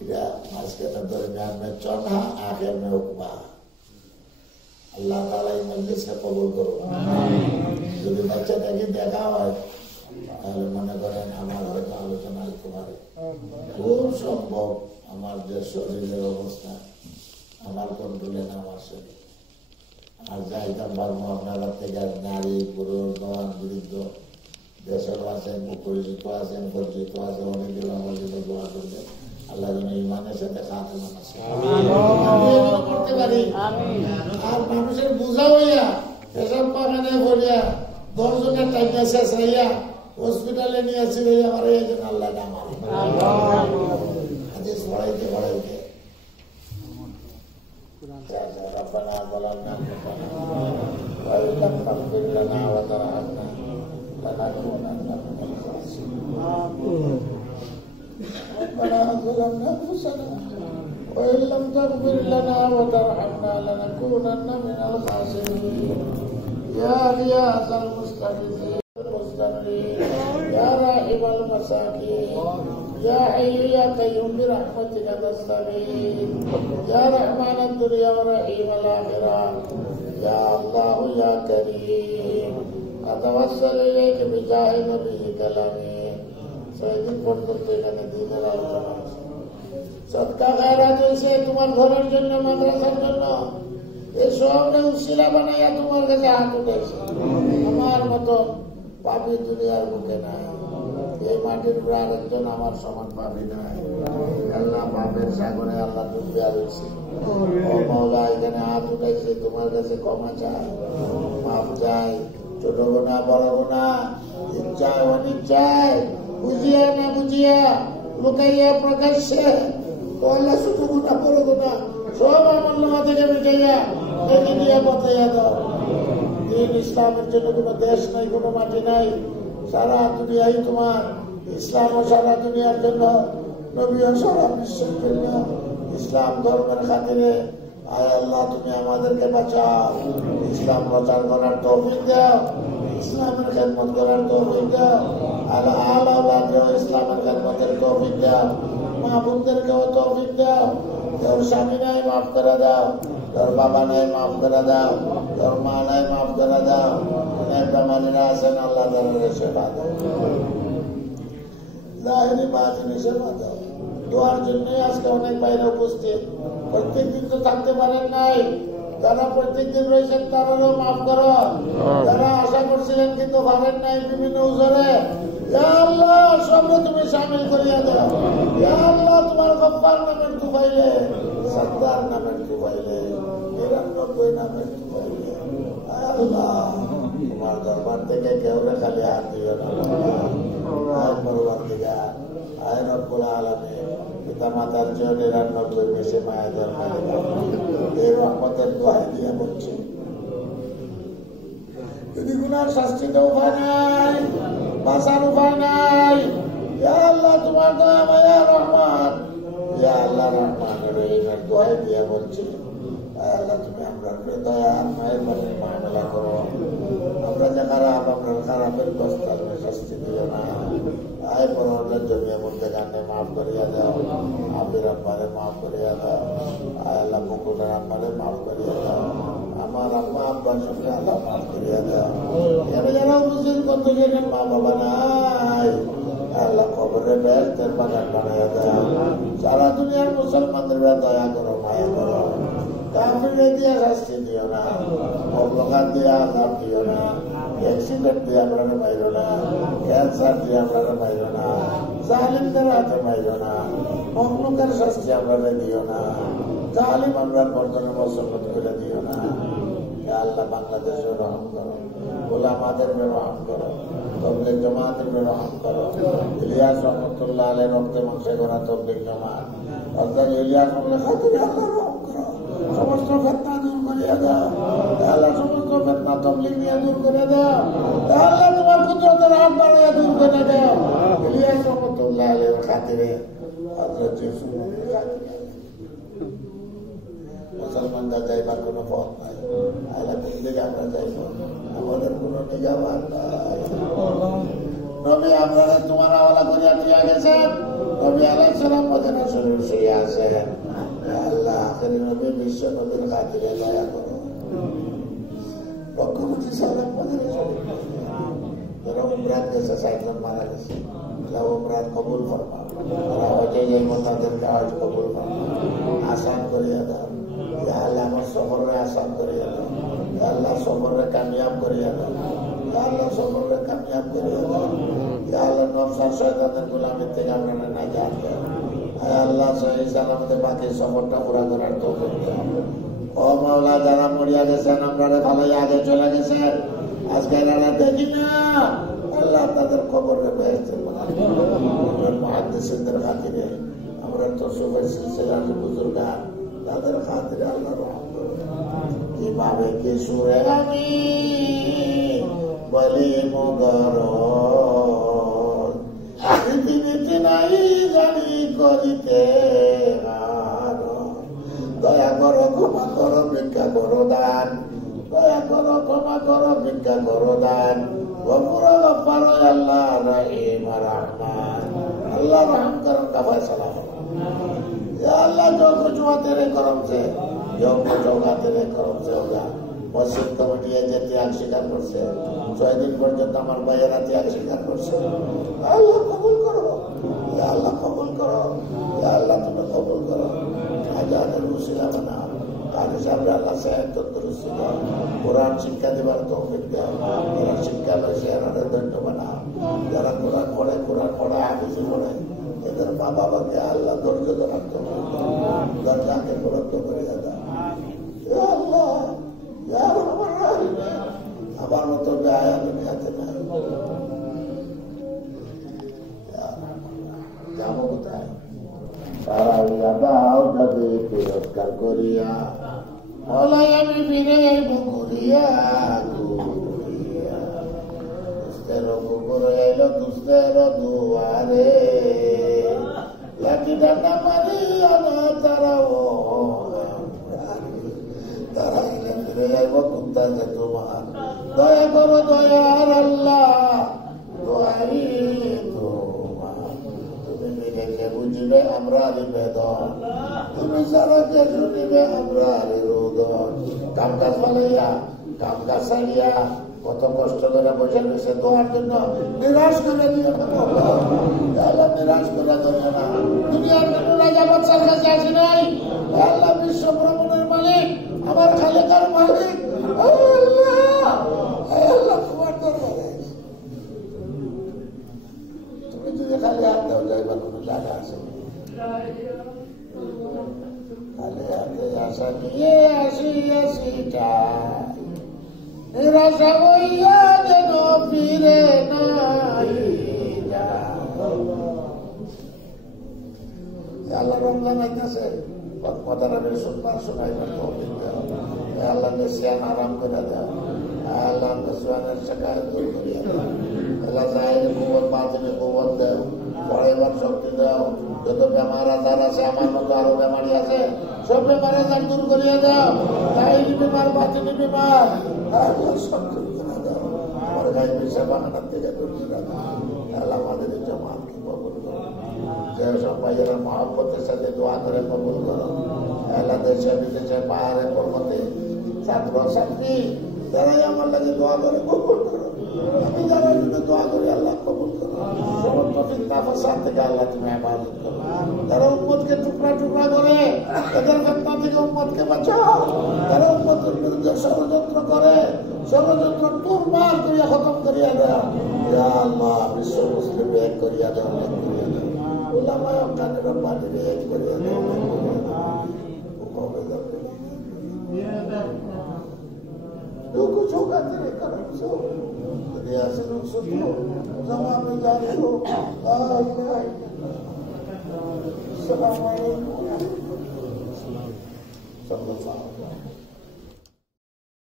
এটা মাঝখানে দরমিয়ান में चौथा आखिर में हुक्मा अल्लाह ताला এই মজলিসকে কবুল করুন যদি বাচ্চাটাকে দেখা হয় তাহলে মনে করেন আমার হয়তো আলোচনা হতে পারে খুব সম্ভব আমার যে শরীরের অবস্থা আমার কন্ট্রোলে না আমার শরীর আর যাইতাম পারবো আপনারা থেকে নারী পুরুষ নন বৃদ্ধ দেশের আছেন পরিচিত আছেন পরিচিত আছে অনেকগুলো আমার জন্য দোয়া করবে আল্লাহ যেন ইমানের সাথে খাতে মানুষ করতে পারি আর মানুষের বোঝা হইয়া এসব পাখানে বলিয়া 10 জনের টাকা শেষ হইয়া হসপিটালে নিয়ে আসি আমার এই জন্য আল্লাহ আমার হাদিস পড়াইতে পড়াইতে ربنا ظلمنا انفسنا وان لم تغفر لنا وترحمنا لنكونن من الخاسرين ربنا ظلمنا انفسنا وان لم تغفر لنا وترحمنا لنكونن من الخاسرين يا غياث المستغيثين المستغيثين يا راحم المساكين يا حي يا قيوم برحمتك نستغيث يا رحمن الدنيا ورحيم الآخرة يا الله يا كريم أتوسل إليك بجاه نبيك الأمين سيدنا পর্যন্ত এখানে দিনের আলোচনা সদকা খায়রাত হয়েছে তোমার ঘরের জন্য মাদ্রাসার জন্য এই সবটা উসিলা বানাইয়া তোমার কাছে হাত উঠেছে আমার মতো পাপী দুনিয়ার বুকে নাই এই মাটির উপরে আরেকজন আমার সমান পাপী নাই আল্লাহ পাপের সাগরে আল্লাহ ডুবিয়া রয়েছে মওলা এখানে হাত উঠেছে তোমার কাছে ক্ষমা চাই মাফ চাই ছোট গুনাহ বড় গুনাহ ইচ্ছায় অনিচ্ছায় বুঝিয়া না বুঝিয়া লুকাইয়া প্রকাশ্যে আল্লাহ ছোট গুনাহ বড় গুনাহ সব আমার লোহা থেকে মিটাইয়া একে দিয়ে বতাইয়া দাও দিন ইসলামের জন্য কোনো দেশ নাই কোনো মাটি নাই সারা দুনিয়াই তোমার ইসলাম ও সারা দুনিয়ার জন্য নবী ও সারা বিশ্বের জন্য ইসলাম ধর্মের খাতিরে আয় আল্লাহ তুমি আমাদেরকে বাঁচাও ইসলাম প্রচার করার তৌফিক দাও ইসলামের খেদমত করার তৌফিক দাও আল্লাহ আল্লাহকেও ইসলামের খেদমতের তৌফিক দাও মা বোনদেরকেও তৌফিক দাও তোর স্বামী নাই মাফ করে দাও তোর বাবা নাই মাফ করে দাও তোর মা নাই মাফ করে দাও অনেক বেমানিরা আছেন আল্লাহ তাআলার সেবা দাও জাহিরি বাতিনি সেবা দাও দোয়ার জন্য আজকে অনেক বাইরে উপস্থিত প্রত্যেকদিন তো থাকতে পারেন নাই যারা প্রত্যেকদিন রয়েছেন তারাও মাফ করো যারা আশা করছিলেন কিন্তু পারেন নাই বিভিন্ন উজরে ইয়া আল্লাহ সবরে তুমি শামিল করিয়া দাও ইয়া আল্লাহ তোমার গফফার নামের তুফাইলে সত্তার নামের তুফাইলে 99 নামের তুফাইলে আল্লাহ তোমার দরবার থেকে কেউ খালি হাত দিও না আয় পরবর্তীকার আয় রব্বুল আলামিন পিতা মাতার চেয়ে 99 বেশি মায়া দরকার এই রহমতের দোয়া দিয়ে বলছি যদি গুনার শাস্তি তো উপায় নাই বাঁচার উপায় নাই ইয়া আল্লাহ তোমার দয়া মায়া রহমান ইয়া আল্লাহ রহমানের রহিমের দোয়া দিয়ে বলছি আল্লাহ তুমি আমরা দয়া মায়ের মনে মামলা করো আমরা যে খারাপ আপনার খারাপের কষ্ট শাস্তি দিও না আয় পরওয়ারদের জমিয়ে মধ্যে গানে মাফ করিয়া দাও আবির আব্বারে মাফ করিয়া দাও আয় আল্লাহ মুকুলের আব্বারে মাফ করিয়া দাও আমার আম্মা আব্বার সঙ্গে আল্লাহ মাফ করিয়া দাও এরা যারা মুসলিম করতে গেলেন মা বাবা নাই আল্লাহ কবরে বেহেশতের বাগান বানাইয়া দাও সারা দুনিয়ার মুসলমানদের দয়া করো মায়া করো কাফিরে দিয়া শাস্তি দিও না অবকার দিয়া আযাব দিও না অ্যাক্সিডেন্ট দিয়ে আপনারা মাইরো না ক্যান্সার দিয়ে আপনারা মাইরো না জালিমদের হাতে মাইরো না মখলুকের শাস্তি আপনারা দিও না জালিম আমরা বর্তমানে মুসলমান করে দিও না আল্লাহ বাংলাদেশে রহম করো ওলামাদের রহম করো তবলিগ জামাতের রহম করো ইলিয়াস রহমতুল্লাহ আলাইহির রক্তে মাংসে গড়া তবলিগ জামাত হযরত ইলিয়াস রহমতুল্লাহ খাতিরে আল্লাহ রহম করো সমস্ত ফিতনা দূর করিয়া দাও আল্লাহ সমস্ত ফিতনা তবলিগ নিয়ে দূর করে দাও আল্লাহ তোমার কুদরতের হাত বাড়াইয়া দূর করে দাও ইলিয়াস রহমতুল্লাহ আলাইহির খাতিরে হযরত ইউসুফ নবীর খাতিরে মুসলমানরা যাইবার কোনো পথ নাই আল্লাহ কোন দিকে আমরা যাইব আমাদের কোনো নিগাবান নাই নবী আপনারা তোমার হাওয়ালা করিয়া দিয়া গেছেন নবী আলাইহিস সালাম মদিনা শরীফ শুইয়া আল্লাহ আখেরি নবী বিশ্ব নবীর খাতিরে দয়া করো। লক্ষ কোটি সালাম মদিনা শরীফ। যারা উমরাত গেছে 60 জন মারা গেছে, আল্লাহ উমরাত কবুল ফরমা। যারা হজে যাইব তাদেরকে হজ কবুল ফরমা, আসান করিয়া দাও। ইয়া আল্লাহ আমার সফরে আসান করিয়া দাও। ইয়া আল্লাহ সফরে কামিয়াব করিয়া দাও। ইয়া আল্লাহ সফরে কামিয়াব করিয়া দাও। ইয়া আল্লাহ নফস আর শয়তানের গোলামি থেকে আমরা নাজাত দাও। আল্লাহ সহি সালামতে বাকি সফরটা পুরা করার তৌফিক দাও। ও মাওলা, যারা মরিয়া গেছেন আপনারা ভালোই আগে চলে গেছেন, আজকে এরা দেখি না, আল্লাহ তাদের খবরে বেহেশতের মুহাদ্দিসিনদের খাতিরে, আমরা তো সুফি সিলসিলার বুজুর্গান, তাদের খাতিরে আল্লাহ রহম করুন। কিভাবে কি সুরে আমি বলি মুগরদ, পৃথিবীতে নাই জানি করিতে, দয়া করো ক্ষমা করো ভিক্ষা করো দান, দয়া করো ক্ষমা করো ভিক্ষা করো দান। গফুরা গফার আল্লাহ রহিম রহমান, अल्लाह रहम करम का फैसला हो। या अल्लाह जो कुछ हुआ तेरे करम से, जो कुछ होगा तेरे करम से होगा। मस्जिद कमिटी যে ত্যাগ স্বীকার করছে, 6 দিন পর্যন্ত আমার ভাইয়েরা ত্যাগ স্বীকার করছে, আল্লাহ কবুল করো। ইয়া আল্লাহ কবুল করো। ইয়া আল্লাহ তুমি কবুল করো। আজাদের উসিলা বানাও। কাজী সাহেব আল্লাহ সাহেব তন্দুরুস্তি দাও, কোরআন শিক্ষা দেবার তৌফিক দাও। যারা শিক্ষা লইছে এনারা দণ্ড বানাও। যারা কোরআন পড়ে, কোরআন পড়ে, হাফিজি পড়ে, এদের মা বাবাকে আল্লাহ ধৈর্য ধরার তৌফিক দাও। দরজাকে বরকত করে দাও। ইয়া আল্লাহ, ইয়া রহমান রহিম, আমার মতো বেহায়া দুনিয়াতে নাই। যাবো কোথায়? তারা দাও যদি পুরস্কার করিয়া, বলাই আমি ফিরে বকুরিয়া ঘুরিয়া। দুস্তের কুকুর এল দুস্তের দুয়ারে, লাঠি ডান্ডা মারিয়া না তারাও, তারা এলে ফিরে যাইব কোথায় যে তোমার। দয়া করো দয়ার আল্লাহ, দোয়ারি তোমার। তুমি নিজেকে বুঝিবে আমরা বেদন, তুমি সারা কে শুনিবে আমরা রোদন। কাম কাজ ফালাইয়া, কাম কাজ ছাড়িয়া, কত কষ্ট করে বসে বসে তোমার জন্য নিরাশ করে দিয়ে আল্লাহ, নিরাশ করে দেবে না। দুনিয়ার কোন রাজা বাদশার কাছে আসি নাই, আল্লাহ বিশ্ব ভ্রমণের মালিক, আমার খালেকার মালিক আল্লাহ। আল্লাহ তোমার দরবারে তুমি যদি খালি হাত দাও যাইবার কোনো জায়গা আছে? খালি হাতে আশা নিয়ে আসিয়াছিটা, নিরাশা হইয়া যেন ফিরে নাই যায়। আল্লাহ রমজান আইতেছে, কথাটা বেশ শুনবার শোনাইবার তৌফিক দাও। আল্লাহ নিশ্চিয়ান আরাম করে দাও। আল্লাহ নিশ্চিয়ানের শিকায়ত দূর করিয়া দাও। আল্লাহ জাহিরে কুবত বাতিলে কুবত দাও, পড়াইবার শক্তি দাও। যত বেমার আজার আছে, আমার মতো আরো বেমারি আছে, সব বেমার আজার দূর করিয়া দাও। জাহিরি বেমার, বাতিনি বেমার, আল্লাহ সব দূর করে দাও। আমার গায়ে বিষে বাগানার থেকে দূর করে দাও। আল্লাহ আমাদের জমাতকে কবুল করো। যে সব ভাইয়েরা মহব্বতের সাথে দোয়া করে কবুল করো। আল্লাহ দেশে বিদেশে পাহাড়ে পর্বতে ছাত্র ছাত্রী যারাই আমার লাগে দোয়া করে কবুল করো। আমি যারা জন্য দোয়া করি আল্লাহ কবুল করো। সমস্ত চিন্তা ফাসাদ থেকে আল্লাহ তুমি হেফাজত করো। যারা উম্মতকে টুকরা টুকরা করে, তাদের ফিতনা থেকে উম্মতকে বাঁচাও। যারা উম্মতের বিরুদ্ধে ষড়যন্ত্র করে, ষড়যন্ত্র দুর্বার করিয়া খতম করিয়া দাও। ইয়া আল্লাহ, বিশ্ব মুসলিম এক করিয়া দাও, এক করিয়া দাও। উলামায়ে আমকানের পার্টিকে এক করিয়া দাও, এক করিয়া দাও। जो कुछ होगा तेरे करम से, दुनिया से रुखसत हो, ज़मां में जारी हो। ला इलाहा इल्लल्लाह। अस्सलामु अलैकुम सल्लल्लाहु अलैहि वसल्लम।